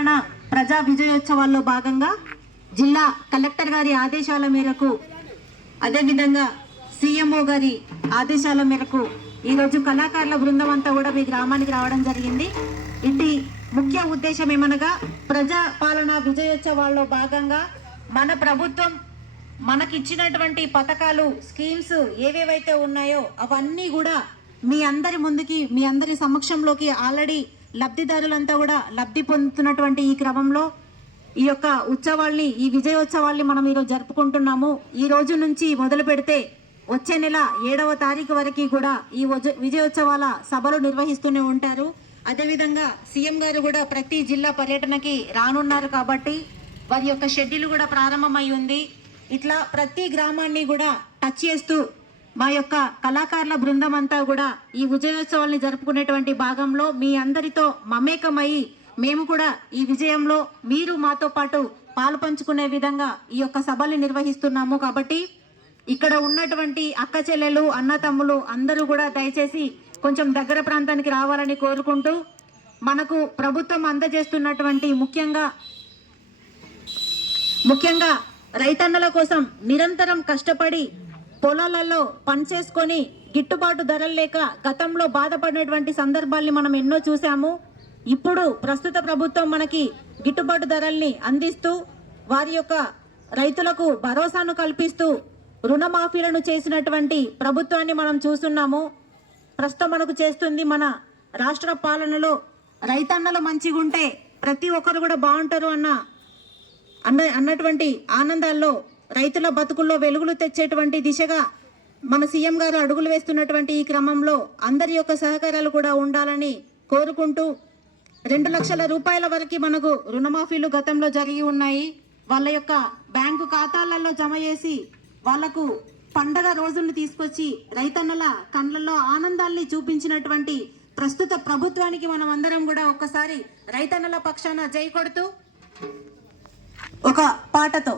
తెలంగాణ ప్రజా విజయోత్సవాల్లో భాగంగా జిల్లా కలెక్టర్ గారి ఆదేశాల మేరకు అదేవిధంగా సీఎంఓ గారి ఆదేశాల మేరకు ఈరోజు కళాకారుల బృందం అంతా కూడా మీ గ్రామానికి రావడం జరిగింది. ఇది ముఖ్య ఉద్దేశం ఏమనగా ప్రజా పాలన విజయోత్సవాల్లో భాగంగా మన ప్రభుత్వం మనకిచ్చినటువంటి పథకాలు స్కీమ్స్ ఏవేవైతే ఉన్నాయో అవన్నీ కూడా మీ అందరి ముందుకి మీ అందరి సమక్షంలోకి ఆల్రెడీ లబ్ధిదారులంతా కూడా లబ్ధి పొందుతున్నటువంటి ఈ క్రమంలో ఈ యొక్క ఉత్సవాల్ని ఈ విజయోత్సవాల్ని మనం ఈరోజు జరుపుకుంటున్నాము. ఈ రోజు నుంచి మొదలు పెడితే వచ్చే నెల ఏడవ తారీఖు వరకు కూడా ఈ విజయోత్సవాల సభలు నిర్వహిస్తూనే ఉంటారు. అదేవిధంగా సీఎం గారు కూడా ప్రతి జిల్లా పర్యటనకి రానున్నారు కాబట్టి వారి యొక్క షెడ్యూల్ కూడా ప్రారంభమై ఉంది. ఇట్లా ప్రతి గ్రామాన్ని కూడా టచ్ చేస్తూ మా యొక్క కళాకారుల బృందం అంతా కూడా ఈ విజయోత్సవాల్ని జరుపుకునేటువంటి భాగంలో మీ అందరితో మమేకమయ్యి మేము కూడా ఈ విజయంలో మీరు మాతో పాటు పాలు పంచుకునే విధంగా ఈ యొక్క సభల్ని నిర్వహిస్తున్నాము కాబట్టి ఇక్కడ ఉన్నటువంటి అక్క చెల్లెలు అన్న తమ్ములు అందరూ కూడా దయచేసి కొంచెం దగ్గర ప్రాంతానికి రావాలని కోరుకుంటూ మనకు ప్రభుత్వం అందజేస్తున్నటువంటి ముఖ్యంగా ముఖ్యంగా రైతన్నల కోసం నిరంతరం కష్టపడి పొలాలలో పనిచేసుకొని గిట్టుబాటు ధరలు లేక గతంలో బాధపడినటువంటి సందర్భాల్ని మనం ఎన్నో చూసాము ఇప్పుడు ప్రస్తుత ప్రభుత్వం మనకి గిట్టుబాటు ధరల్ని అందిస్తూ వారి యొక్క రైతులకు భరోసాను కల్పిస్తూ రుణమాఫీలను చేసినటువంటి ప్రభుత్వాన్ని మనం చూస్తున్నాము. ప్రస్తుతం మనకు చేస్తుంది మన రాష్ట్ర పాలనలో రైతన్నలు మంచిగుంటే ప్రతి ఒక్కరు కూడా బాగుంటారు అన్న అన్న అన్నటువంటి ఆనందాల్లో రైతుల బతుకుల్లో వెలుగులు తెచ్చేటువంటి దిశగా మన సీఎం గారు అడుగులు వేస్తున్నటువంటి ఈ క్రమంలో అందరి యొక్క సహకారాలు కూడా ఉండాలని కోరుకుంటూ రెండు లక్షల రూపాయల వరకు మనకు రుణమాఫీలు గతంలో జరిగి ఉన్నాయి. వాళ్ళ యొక్క బ్యాంకు ఖాతాలలో జమ చేసి వాళ్ళకు పండగ రోజులను తీసుకొచ్చి రైతన్నల కళ్ళల్లో ఆనందాన్ని చూపించినటువంటి ప్రస్తుత ప్రభుత్వానికి మనం అందరం కూడా ఒక్కసారి రైతన్నల పక్షాన జై కొడుతూ ఒక పాటతో